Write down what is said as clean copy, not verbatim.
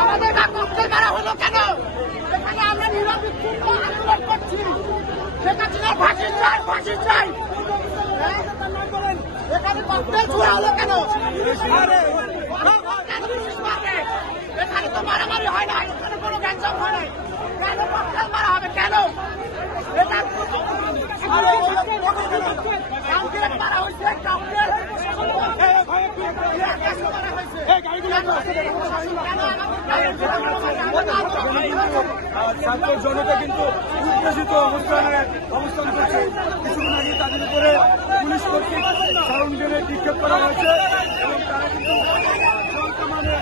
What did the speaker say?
আমাদের ককটেল মারা হলো কেন? এখানে আমরা নিরবিচ্ছিন্ন আন্দোলন করছি। শেখ হাসিনার ফাঁসি চাই, ফাঁসি চাই। এখানে ককটেল ছোড়া হলো কেন? এখানে তো মারামারি হয় না, এখানে কোনো গ্যাঞ্জাম হয় নাই। কেন ককটেল মারা হবে কেন? মারা হয়েছে ছাত্র জনতা কিন্তু উত্তেজিত অবস্থান করছে। কিছুদিন আগে তাদের উপরে পুলিশ কর্তৃক সারঞ্জনে নিক্ষেপ করা হয়েছে এবং তারা কিন্তু আপনারা